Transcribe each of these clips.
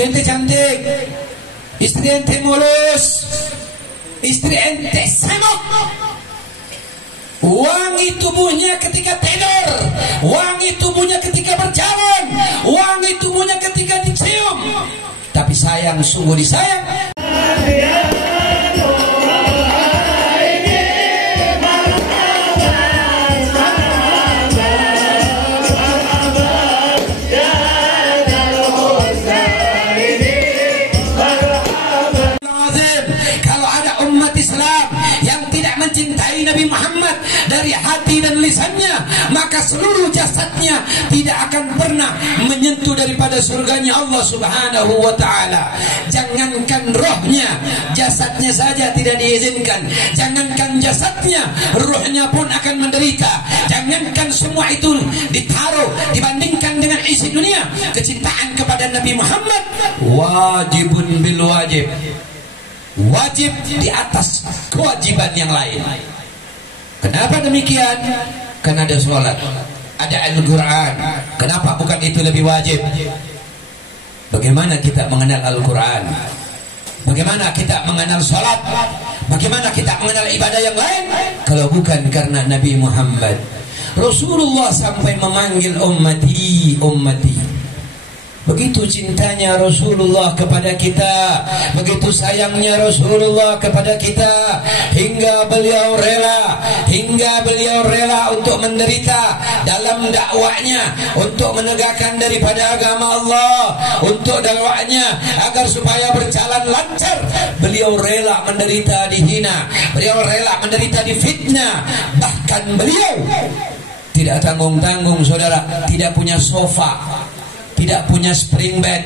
Istri ente cantik, istri ente mulus, istri ente semok. Wangi tubuhnya ketika tidur, wangi tubuhnya ketika berjalan, wangi tubuhnya ketika dicium. Tapi sayang, sungguh disayang. Mencintai Nabi Muhammad dari hati dan lisannya, maka seluruh jasadnya tidak akan pernah menyentuh daripada surganya Allah Subhanahu wa ta'ala. Jangankan rohnya, jasadnya saja tidak diizinkan. Jangankan jasadnya, rohnya pun akan menderita. Jangankan semua itu ditaruh dibandingkan dengan isi dunia, kecintaan kepada Nabi Muhammad wajibun bil wajib, wajib di atas kewajiban yang lain. Kenapa demikian? Karena ada sholat, ada Al-Quran. Kenapa bukan itu lebih wajib? Bagaimana kita mengenal Al-Quran? Bagaimana kita mengenal sholat? Bagaimana kita mengenal ibadah yang lain? Kalau bukan karena Nabi Muhammad. Rasulullah sampai memanggil ummati, ummati. Begitu cintanya Rasulullah kepada kita, begitu sayangnya Rasulullah kepada kita, hingga beliau rela untuk menderita dalam dakwahnya, untuk menegakkan daripada agama Allah, untuk dakwahnya agar supaya berjalan lancar. Beliau rela menderita dihina, beliau rela menderita difitnah. Bahkan beliau tidak tanggung-tanggung, saudara, tidak punya sofa, tidak punya spring bed,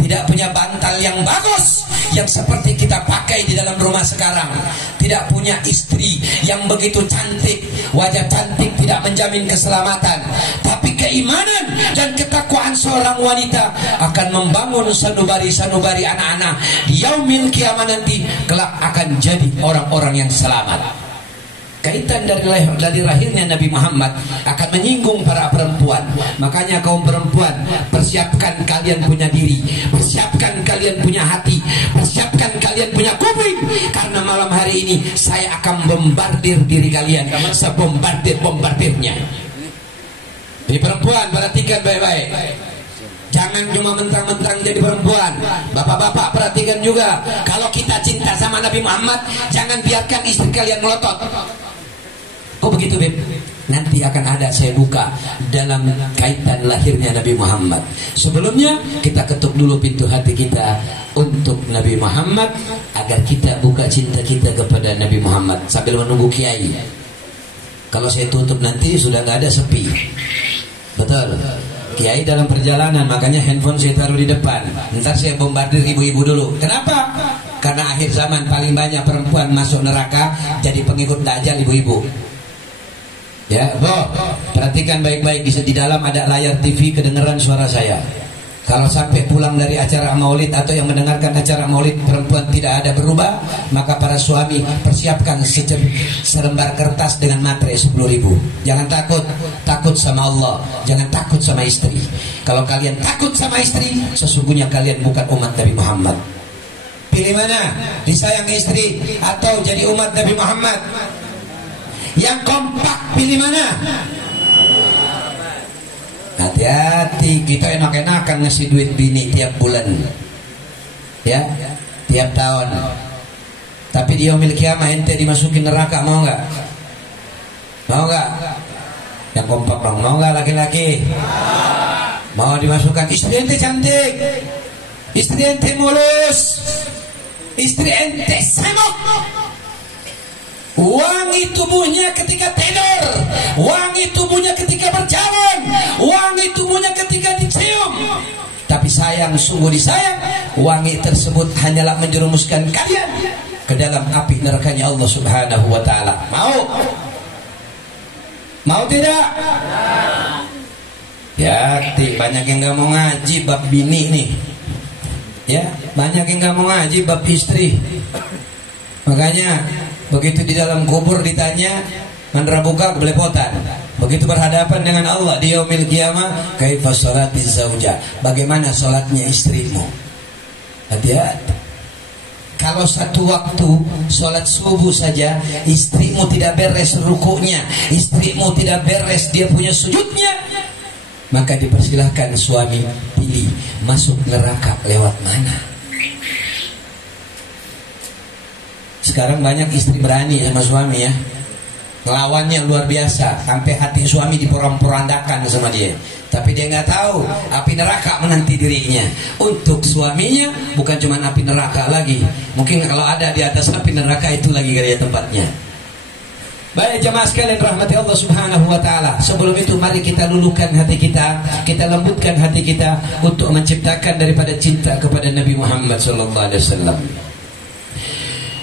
tidak punya bantal yang bagus yang seperti kita pakai di dalam rumah sekarang, tidak punya istri yang begitu cantik. Wajah cantik tidak menjamin keselamatan, tapi keimanan dan ketakwaan seorang wanita akan membangun sanubari-sanubari anak-anak di yaumil kiamat nanti, kelak akan jadi orang-orang yang selamat. Kaitan dari lahirnya Nabi Muhammad akan menyinggung para perempuan. Makanya kaum perempuan, persiapkan kalian punya diri, persiapkan kalian punya hati, persiapkan kalian punya kuping. Karena malam hari ini saya akan bombardir diri kalian, sebombardir-bombardirnya. Di perempuan, perhatikan baik-baik. Jangan cuma mentang-mentang jadi perempuan. Bapak-bapak perhatikan juga. Kalau kita cinta sama Nabi Muhammad, jangan biarkan istri kalian melotot. Oh begitu, Beb? Nanti akan ada saya buka dalam kaitan lahirnya Nabi Muhammad. Sebelumnya kita ketuk dulu pintu hati kita untuk Nabi Muhammad, agar kita buka cinta kita kepada Nabi Muhammad sambil menunggu kiai. Kalau saya tutup nanti sudah nggak ada, sepi. Betul. Kiai dalam perjalanan, makanya handphone saya taruh di depan. Ntar saya bombardir ibu-ibu dulu. Kenapa? Karena akhir zaman paling banyak perempuan masuk neraka jadi pengikut dajjal, ibu-ibu. Ya, perhatikan baik-baik. Di dalam ada layar TV, kedengeran suara saya. Kalau sampai pulang dari acara maulid atau yang mendengarkan acara maulid perempuan tidak ada berubah, maka para suami persiapkan selembar kertas dengan materai 10.000. Jangan takut, takut sama Allah, jangan takut sama istri. Kalau kalian takut sama istri, sesungguhnya kalian bukan umat Nabi Muhammad. Pilih mana? Disayang istri atau jadi umat Nabi Muhammad? Yang kompak pilih mana? Hati-hati, kita enak-enakan ngasih duit bini tiap bulan, ya, tiap tahun. Tapi di yaumil kiamah ente dimasukin neraka, mau nggak? Mau nggak? Yang kompak dong, mau nggak laki-laki? Mau dimasukkan? Istri ente cantik, istri ente mulus, istri ente semok. Wangi tubuhnya ketika tidur, wangi tubuhnya ketika berjalan, wangi tubuhnya ketika dicium. Tapi sayang, sungguh disayang, wangi tersebut hanyalah menjerumuskan kalian ke dalam api nerakanya Allah Subhanahu wa ta'ala. Mau? Mau tidak? Ya, banyak yang gak mau ngaji bab bini nih. Ya, banyak yang gak mau ngaji bab istri. Makanya begitu di dalam kubur ditanya, man rabbuka, kebelepotan. Begitu berhadapan dengan Allah di yaumil qiyamah, kaifa sholati zauja, bagaimana sholatnya istrimu? Hati-hati. Kalau satu waktu sholat subuh saja istrimu tidak beres rukuknya, istrimu tidak beres dia punya sujudnya, maka dipersilahkan suami pilih masuk neraka lewat mana. Sekarang banyak istri berani sama suami ya, ngelawannya luar biasa, sampai hati suami diporak-porandakan sama dia. Tapi dia nggak tahu api neraka menanti dirinya. Untuk suaminya bukan cuma api neraka lagi, mungkin kalau ada di atas api neraka itu lagi gaya tempatnya. Baik jemaah sekalian rahmati Allah subhanahu wa ta'ala, sebelum itu mari kita luluhkan hati kita, kita lembutkan hati kita untuk menciptakan daripada cinta kepada Nabi Muhammad sallallahu alaihi wasallam.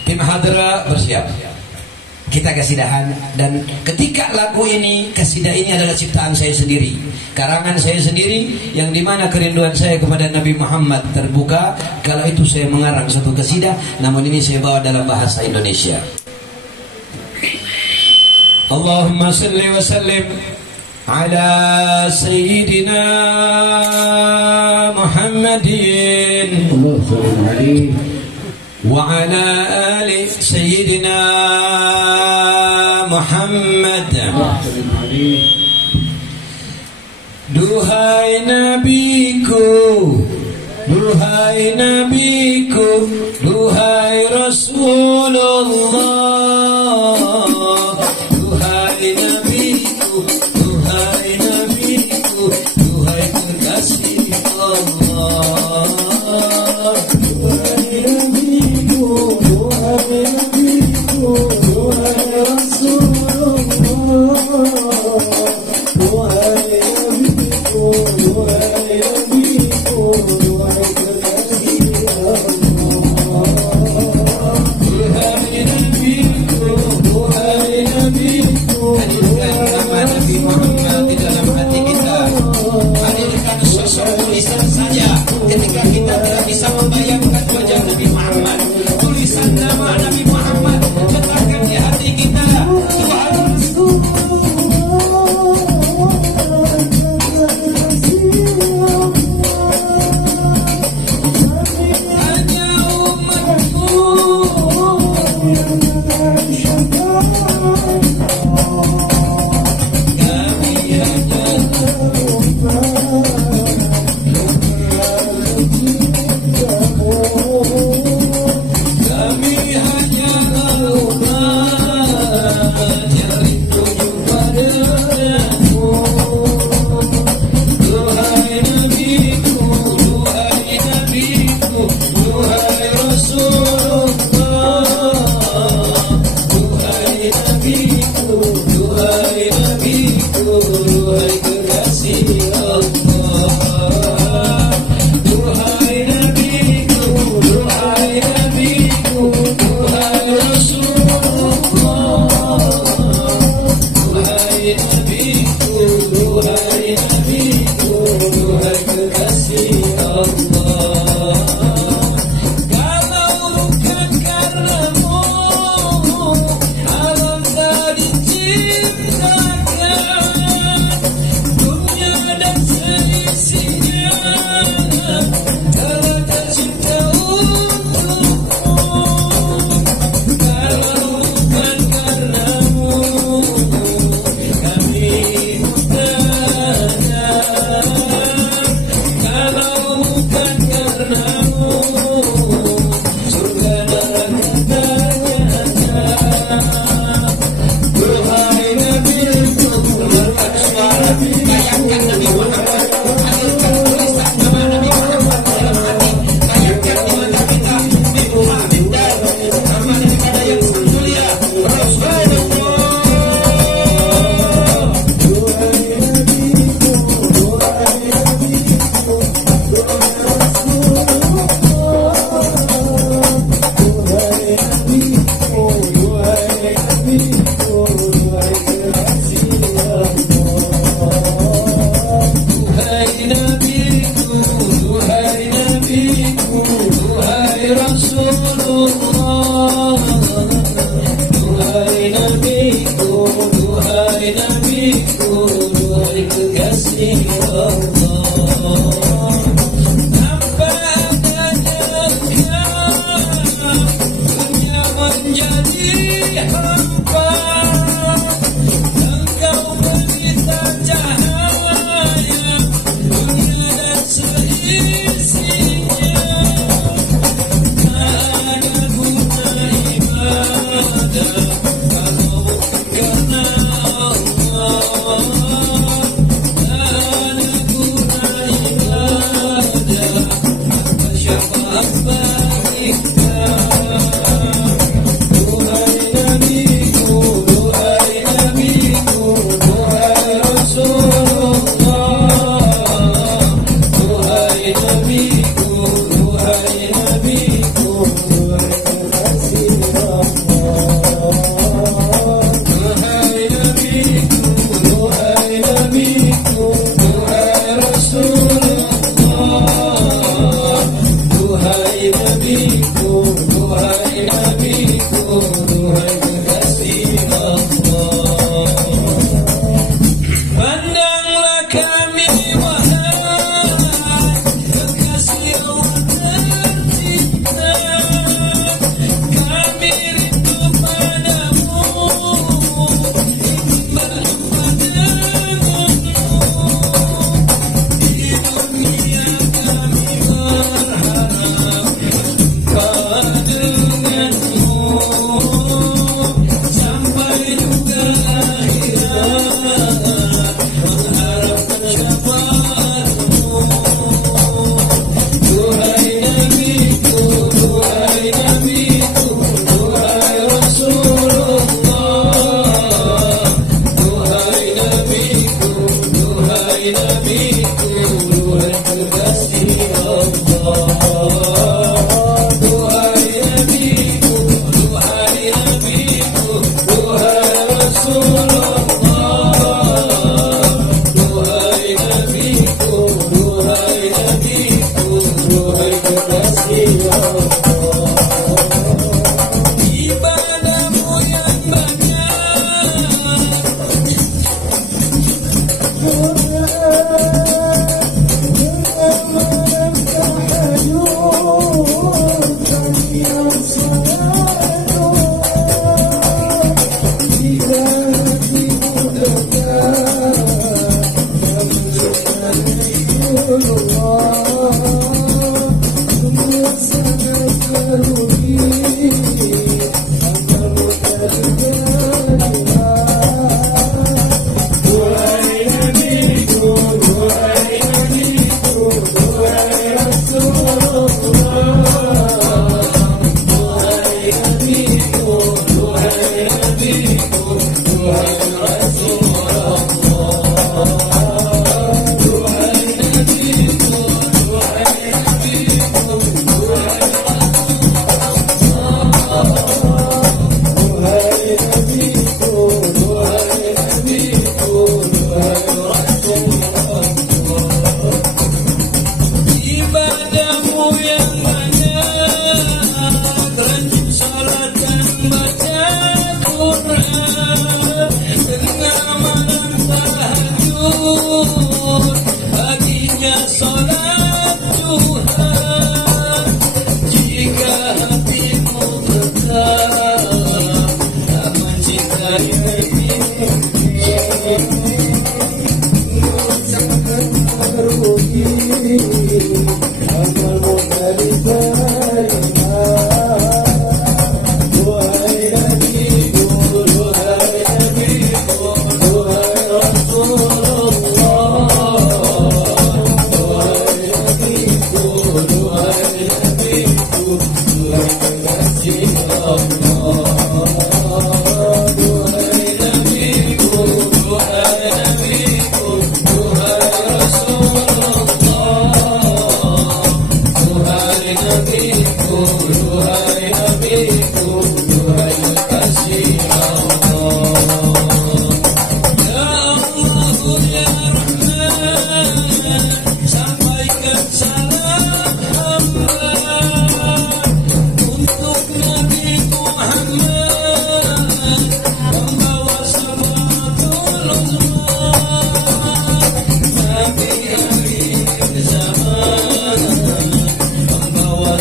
Tim hadra bersiap, kita kasidahan. Dan ketika lagu ini, kasidah ini adalah ciptaan saya sendiri, karangan saya sendiri, yang dimana kerinduan saya kepada Nabi Muhammad terbuka. Kalau itu saya mengarang satu kasidah, namun ini saya bawa dalam bahasa Indonesia. Allahumma salli wa sallim ala Sayyidina Muhammadin wa ala ali Sayyidina Muhammad. Duhai nabiku, duhai nabiku, duhai Rasulullah, duhai nabiku, duhai nabiku, duhai kekasih Allah. Duhai nabiku, duhai nabiku, duhai Rasulullah, duhai nabiku, duhai nabiku, duhai kekasih Allah. Duhai nabiku, Membawa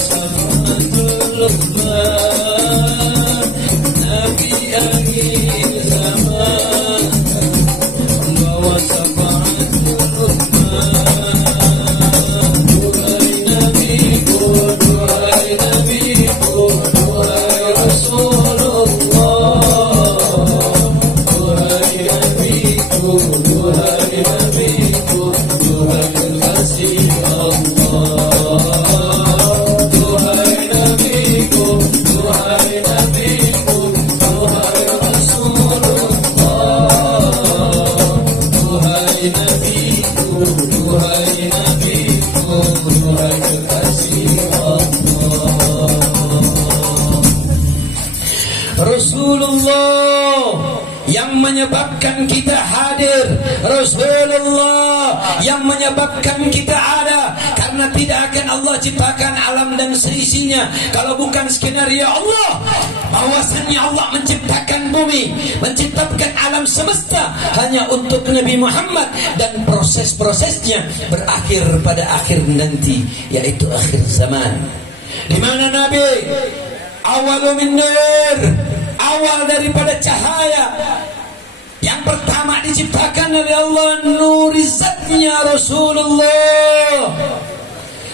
menyebabkan kita hadir, Rasulullah yang menyebabkan kita ada. Karena tidak akan Allah ciptakan alam dan seisinya kalau bukan skenario Allah. Bahwasannya Allah menciptakan bumi, menciptakan alam semesta hanya untuk Nabi Muhammad, dan proses-prosesnya berakhir pada akhir nanti, yaitu akhir zaman. Di mana Nabi awalu min nur, awal daripada cahaya. Yang pertama diciptakan oleh Allah nurizatnya Rasulullah.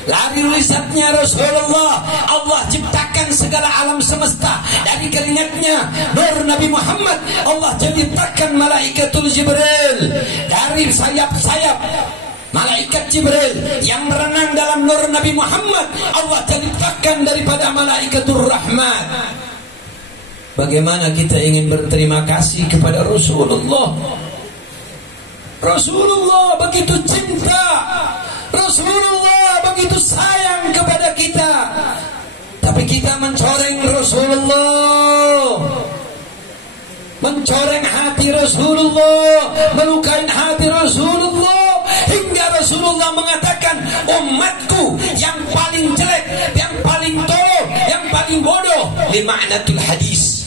Lari risetnya Rasulullah. Allah ciptakan segala alam semesta dari keringatnya nur Nabi Muhammad. Allah ciptakan malaikatul Jibril dari sayap-sayap malaikat Jibril yang berenang dalam nur Nabi Muhammad. Allah ciptakan daripada malaikatul Rahman. Bagaimana kita ingin berterima kasih kepada Rasulullah. Rasulullah begitu cinta, Rasulullah begitu sayang kepada kita, tapi kita mencoreng Rasulullah, mencoreng hati Rasulullah, melukai hati Rasulullah, hingga Rasulullah mengatakan, umatku yang paling jelek, yang paling tolol, yang paling bodoh, lima'natul hadis,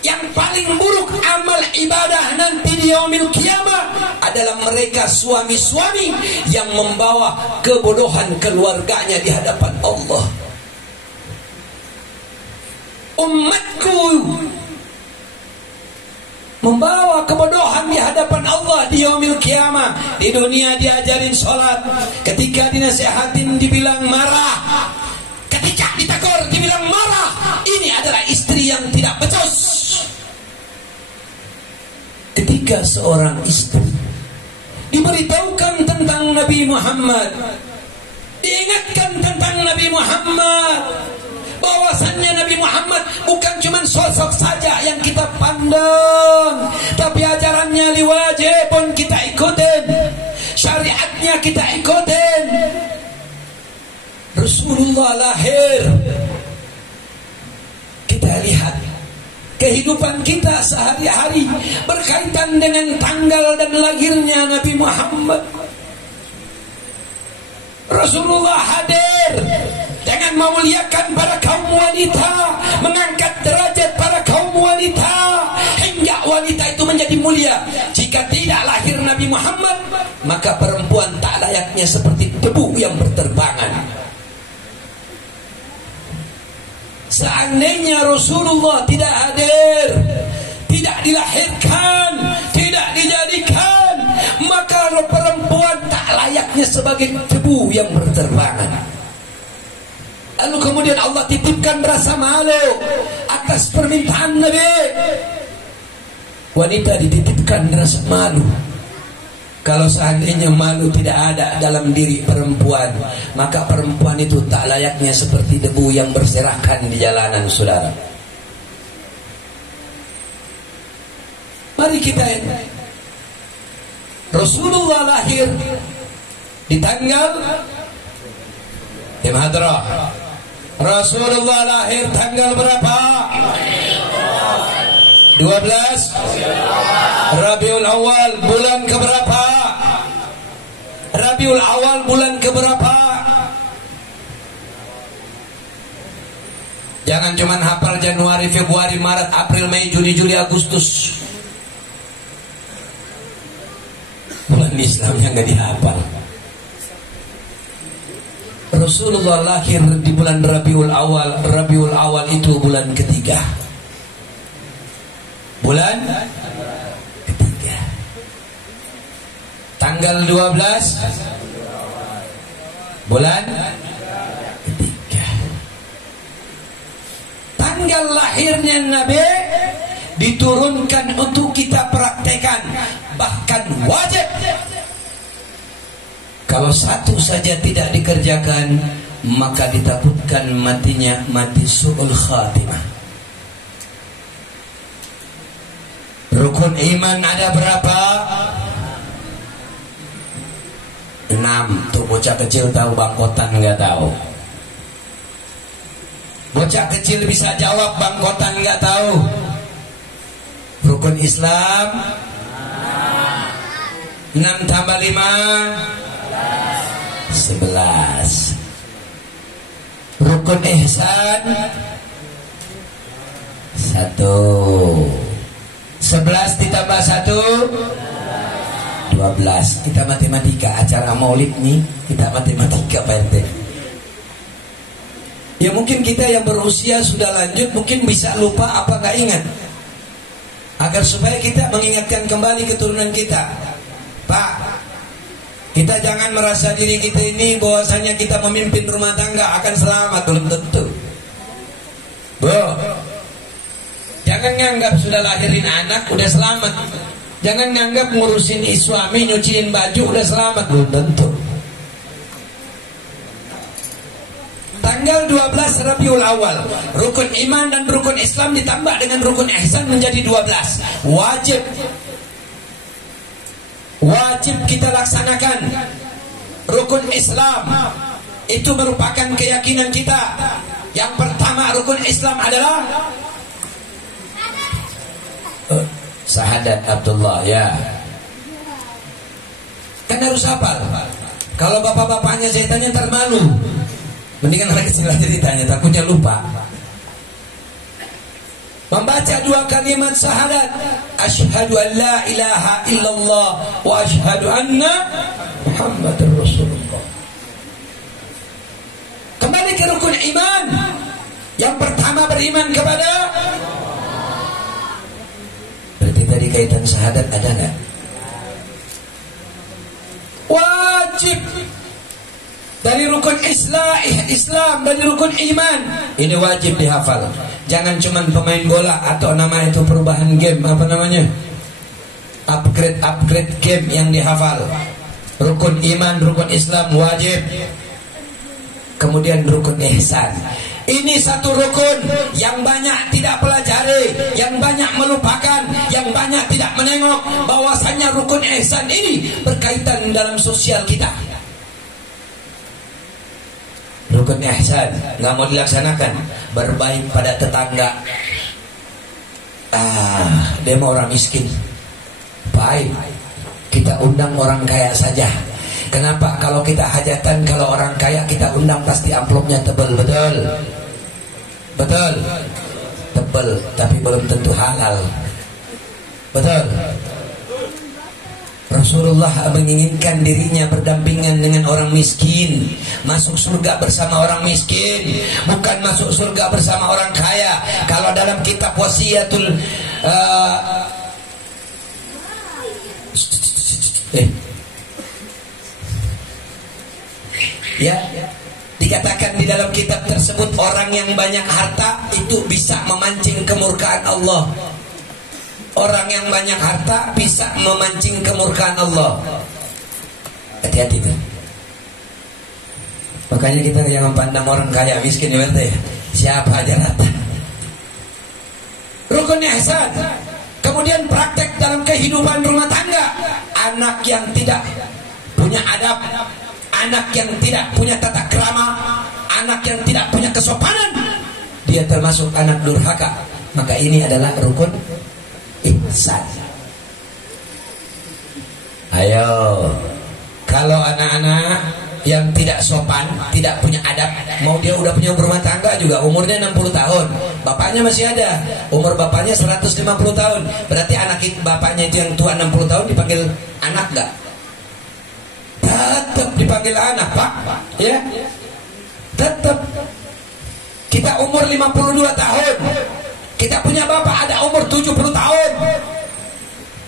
yang paling buruk amal ibadah nanti di yaumil qiyamah adalah mereka suami-suami yang membawa kebodohan keluarganya di hadapan Allah. Umatku membawa kebodohan di hadapan Allah di yaumil qiyamah. Di dunia diajarin sholat, ketika dinasihatin dibilang marah, ketika ditegur dibilang marah. Ini adalah istri yang tidak becus. Ketika seorang istri diberitahukan tentang Nabi Muhammad, diingatkan tentang Nabi Muhammad, bahwasannya Nabi Muhammad bukan cuma sosok saja yang kita pandang, tapi ajarannya liwajib pun kita ikutin, syariatnya kita ikutin. Rasulullah lahir, kita lihat kehidupan kita sehari-hari berkaitan dengan tanggal dan lahirnya Nabi Muhammad. Rasulullah hadir dengan memuliakan para kaum wanita, mengangkat derajat para kaum wanita, hingga wanita itu menjadi mulia. Jika tidak lahir Nabi Muhammad, maka perempuan tak layaknya seperti debu yang berterbangan. Seandainya Rasulullah tidak hadir, tidak dilahirkan, tidak dijadikan, maka perempuan tak layaknya sebagai debu yang berterbangan. Lalu kemudian Allah titipkan rasa malu atas permintaan Nabi. Wanita dititipkan rasa malu. Kalau seandainya malu tidak ada dalam diri perempuan, maka perempuan itu tak layaknya seperti debu yang berserakan di jalanan, saudara. Mari kita lihat. Rasulullah lahir di tanggal Imhadrah. Rasulullah lahir tanggal berapa? 12 Rabiul Awal bulan keberapa? Rabiul Awal bulan keberapa? Jangan cuma hafal Januari, Februari, Maret, April, Mei, Juni, Juli, Agustus. Bulan Islamnya nggak dihafal. Rasulullah lahir di bulan Rabiul Awal. Rabiul Awal itu bulan ketiga. Bulan ketiga. Tanggal 12 bulan ketiga. Tanggal lahirnya Nabi diturunkan untuk kita praktekan, bahkan wajib. Kalau satu saja tidak dikerjakan, maka ditakutkan matinya mati su'ul khatimah. Rukun iman ada berapa? 6. Tuh bocah kecil tahu, bangkotan nggak tahu. Bocah kecil bisa jawab, bangkotan nggak tahu. Rukun Islam 6 tambah 5 11. Rukun ihsan 1. 11 ditambah 1 12. Kita matematika, acara maulid nih kita matematika Pak RT. Ya mungkin kita yang berusia sudah lanjut mungkin bisa lupa apa nggak ingat. Agar supaya kita mengingatkan kembali keturunan kita, Pak, kita jangan merasa diri kita ini bahwasanya kita memimpin rumah tangga akan selamat, belum tentu. Jangan nganggap sudah lahirin anak udah selamat. Jangan nganggap ngurusin suami, nyuciin baju udah selamat, belum tentu. Tanggal 12 Rabiul Awal, rukun iman dan rukun Islam ditambah dengan rukun ihsan menjadi 12. Wajib kita laksanakan. Rukun Islam itu merupakan keyakinan kita. Yang pertama rukun Islam adalah syahadat Abdullah, ya. Kan harus hafal. Kalau bapak-bapaknya saya tanya ntar malu. Mendingan anak kecil aja ditanya, takutnya lupa. Membaca 2 kalimat syahadat, asyhadu an la ilaha illallah wa asyhadu anna Muhammadar Rasulullah. Kembali ke rukun iman. Yang pertama beriman kepada. Berarti tadi kaitan syahadat ada nggak? Wajib. Dari rukun Islam, dari rukun iman, ini wajib dihafal. Jangan cuma pemain bola atau nama itu perubahan game, apa namanya, upgrade game yang dihafal. Rukun iman, rukun Islam wajib. Kemudian rukun ihsan. Ini satu rukun yang banyak tidak pelajari, yang banyak melupakan, yang banyak tidak menengok bahwasanya rukun ihsan ini berkaitan dalam sosial kita. Rukun ihsan nggak mau dilaksanakan, berbaik pada tetangga. Dia mau orang miskin, baik, kita undang orang kaya saja. Kenapa? Kalau kita hajatan, kalau orang kaya kita undang pasti amplopnya tebel, betul? Betul? Tebel, tapi belum tentu halal. Betul? Rasulullah menginginkan dirinya berdampingan dengan orang miskin, masuk surga bersama orang miskin, bukan masuk surga bersama orang kaya. Kalau dalam kitab wasiatul dikatakan di dalam kitab tersebut, orang yang banyak harta itu bisa memancing kemurkaan Allah. Orang yang banyak harta bisa memancing kemurkaan Allah. Hati-hati tuh. Makanya kita jangan pandang orang kaya miskin, ya, siapa aja rata. Rukun ihsan. Kemudian praktek dalam kehidupan rumah tangga. Anak yang tidak punya adab, anak yang tidak punya tata krama, anak yang tidak punya kesopanan, dia termasuk anak durhaka. Maka ini adalah rukun ihsan. Ayo, kalau anak-anak yang tidak sopan, tidak punya adab, mau dia udah punya rumah tangga juga, umurnya 60 tahun, bapaknya masih ada, umur bapaknya 150 tahun, berarti anak bapaknya itu yang tua 60 tahun dipanggil anak gak? Tetap dipanggil anak, Pak. Ya, tetap. Kita umur 52 tahun, kita punya bapak ada umur 70 tahun.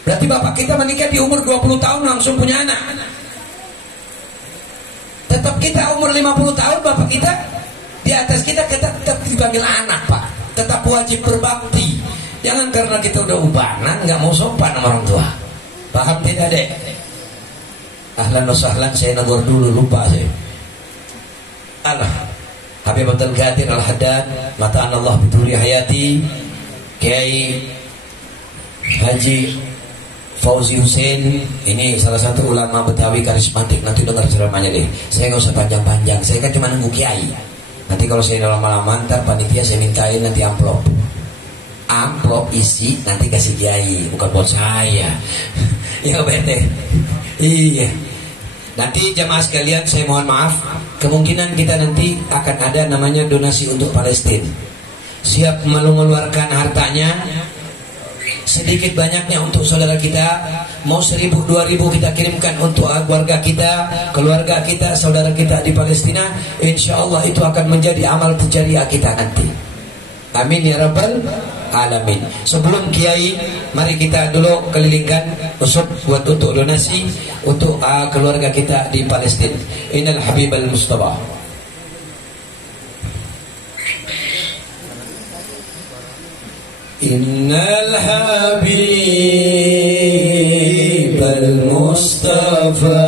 Berarti bapak kita menikah di umur 20 tahun langsung punya anak. Tetap kita umur 50 tahun, bapak kita di atas kita tetap dipanggil anak, Pak. Tetap wajib berbakti. Jangan karena kita udah ubanan nggak mau sopan sama orang tua. Paham tidak, Dek? Ahlan wa sahlan, saya negor dulu, lupa saya. Allah Habib Abdul Qadir Al-Haddad, mata'an Allah bituli hayati, Kiai Haji Fauzi Hussein, ini salah satu ulama Betawi karismatik. Nanti dengar ceramahnya deh. Saya nggak usah panjang-panjang, saya kan cuma nunggu kiai. Nanti kalau saya lama-lama ntar panitia saya mintain nanti amplop. amplop isi nanti kasih kiai, bukan buat saya. Ya bete. Iya. Nanti jamaah sekalian, saya mohon maaf, kemungkinan kita nanti akan ada namanya donasi untuk Palestina. Siap mengeluarkan hartanya sedikit banyaknya untuk saudara kita. Mau 1.000, 2.000 kita kirimkan untuk keluarga kita, saudara kita di Palestina. Insya Allah itu akan menjadi amal jariah kita nanti. Amin ya rabbal alamin. Sebelum kiai, mari kita dulu kelilingkan usuk buat untuk donasi untuk keluarga kita di Palestina. Innal habibal mustafa. Innal habibal mustafa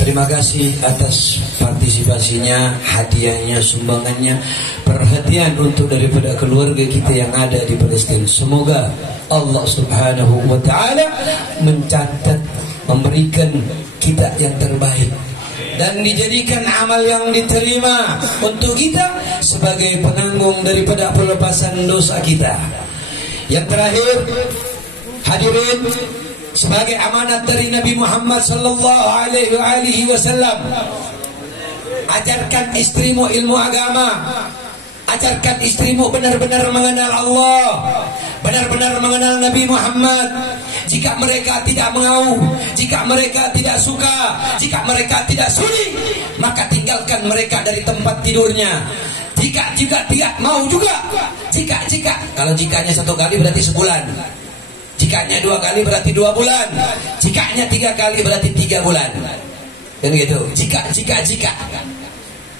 Terima kasih atas partisipasinya, hadiahnya, sumbangannya, perhatian untuk daripada keluarga kita yang ada di Palestina. Semoga Allah Subhanahu wa Ta'ala mencatat, memberikan kita yang terbaik dan dijadikan amal yang diterima untuk kita sebagai penanggung daripada pelepasan dosa kita. Yang terakhir, hadirin, sebagai amanat dari Nabi Muhammad sallallahu alaihi wasallam, ajarkan istrimu ilmu agama, ajarkan istrimu benar-benar mengenal Allah, benar-benar mengenal Nabi Muhammad. Jika mereka tidak mau, jika mereka tidak suka, jika mereka tidak sudi, maka tinggalkan mereka dari tempat tidurnya. Jika tidak mau juga, kalau jikanya 1 kali berarti sebulan, jikanya 2 kali berarti 2 bulan, jikanya 3 kali berarti 3 bulan, kan gitu. Jika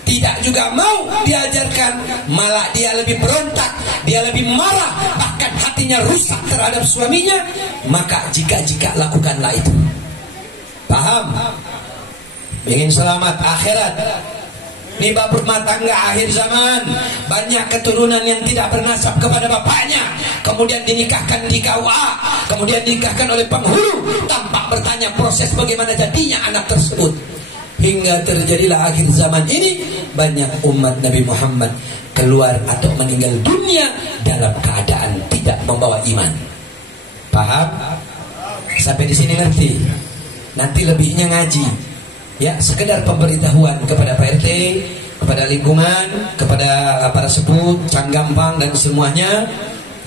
tidak juga mau diajarkan, malah dia lebih berontak, dia lebih marah, bahkan hatinya rusak terhadap suaminya, maka jika lakukanlah itu. Paham? Ingin selamat akhirat, ini bab rumah tangga akhir zaman, banyak keturunan yang tidak bernasab kepada bapaknya, kemudian dinikahkan di KUA, kemudian dinikahkan oleh penghulu tanpa bertanya proses bagaimana jadinya anak tersebut. Hingga terjadilah akhir zaman ini banyak umat Nabi Muhammad keluar atau meninggal dunia dalam keadaan tidak membawa iman. Paham? Sampai di sini ngerti? Nanti lebihnya ngaji. Ya, sekedar pemberitahuan kepada Pak RT, kepada lingkungan, kepada para sepuh, Canggampang dan semuanya,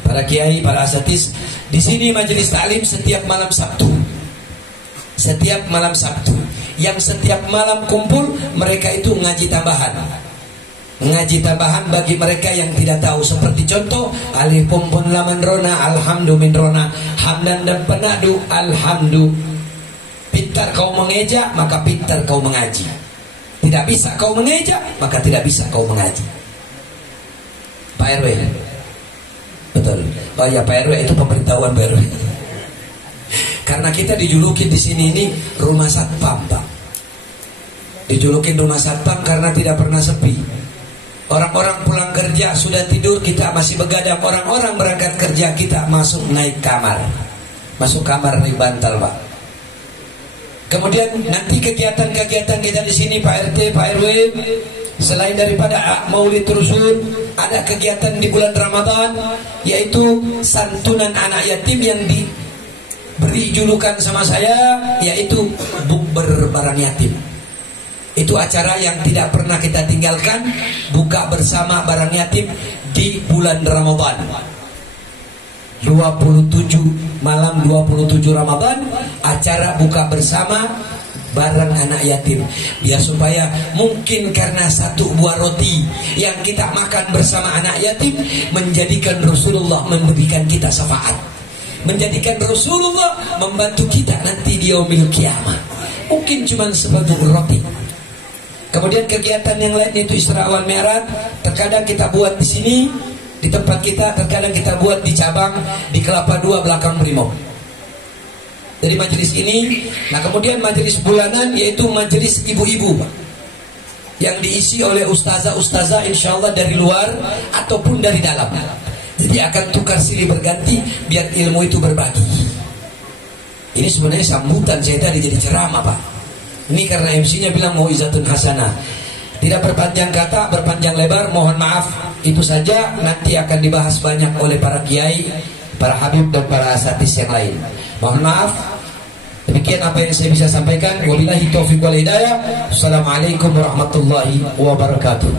para kiai, para asatidz. Di sini majelis taklim setiap malam Sabtu. Setiap malam Sabtu. Yang setiap malam kumpul, mereka itu ngaji tambahan. Ngaji tambahan bagi mereka yang tidak tahu. Seperti contoh, alif pompon laman rona, alhamdu min rona, hamdan dan penadu, alhamdu. Pintar kau mengeja, maka pintar kau mengaji. Tidak bisa kau mengeja, maka tidak bisa kau mengaji. Pak RW, betul. Oh ya, Pak RW itu pemberitahuan Pak RW. Karena kita dijulukin di sini ini rumah satpam, Pak. Dijulukin rumah satpam karena tidak pernah sepi. Orang-orang pulang kerja sudah tidur, kita masih begadang. Orang-orang berangkat kerja, kita masuk naik kamar. Masuk kamar naik bantal, Pak. Kemudian nanti kegiatan-kegiatan kita di sini Pak RT, Pak RW, selain daripada Maulid Rasul, ada kegiatan di bulan Ramadan, yaitu santunan anak yatim yang diberi julukan sama saya, yaitu bukber barang yatim. Itu acara yang tidak pernah kita tinggalkan, buka bersama barang yatim di bulan Ramadan. 27 malam 27 Ramadan, acara buka bersama bareng anak yatim. Biar supaya mungkin karena 1 buah roti yang kita makan bersama anak yatim, menjadikan Rasulullah memberikan kita syafaat, menjadikan Rasulullah membantu kita nanti di yaumil kiamah. Mungkin cuma sebagian roti. Kemudian kegiatan yang lain itu Isra wal Mi'raj, terkadang kita buat di sini di tempat kita, terkadang kita buat di cabang di Kelapa 2 belakang Brimob. Dari majelis ini, nah kemudian majelis bulanan yaitu majelis ibu-ibu, Pak, yang diisi oleh ustazah-ustazah insyaallah dari luar ataupun dari dalam. Jadi akan tukar silih berganti biar ilmu itu berbagi. Ini sebenarnya sambutan saya tadi jadi ceramah, Pak. Ini karena MC-nya bilang mau izatun hasanah. Tidak berpanjang kata, berpanjang lebar, mohon maaf. Itu saja, nanti akan dibahas banyak oleh para kiai, para habib dan para asatidz yang lain. Mohon maaf. Demikian apa yang saya bisa sampaikan. Wabillahi taufiq wal hidayah. Assalamualaikum warahmatullahi wabarakatuh.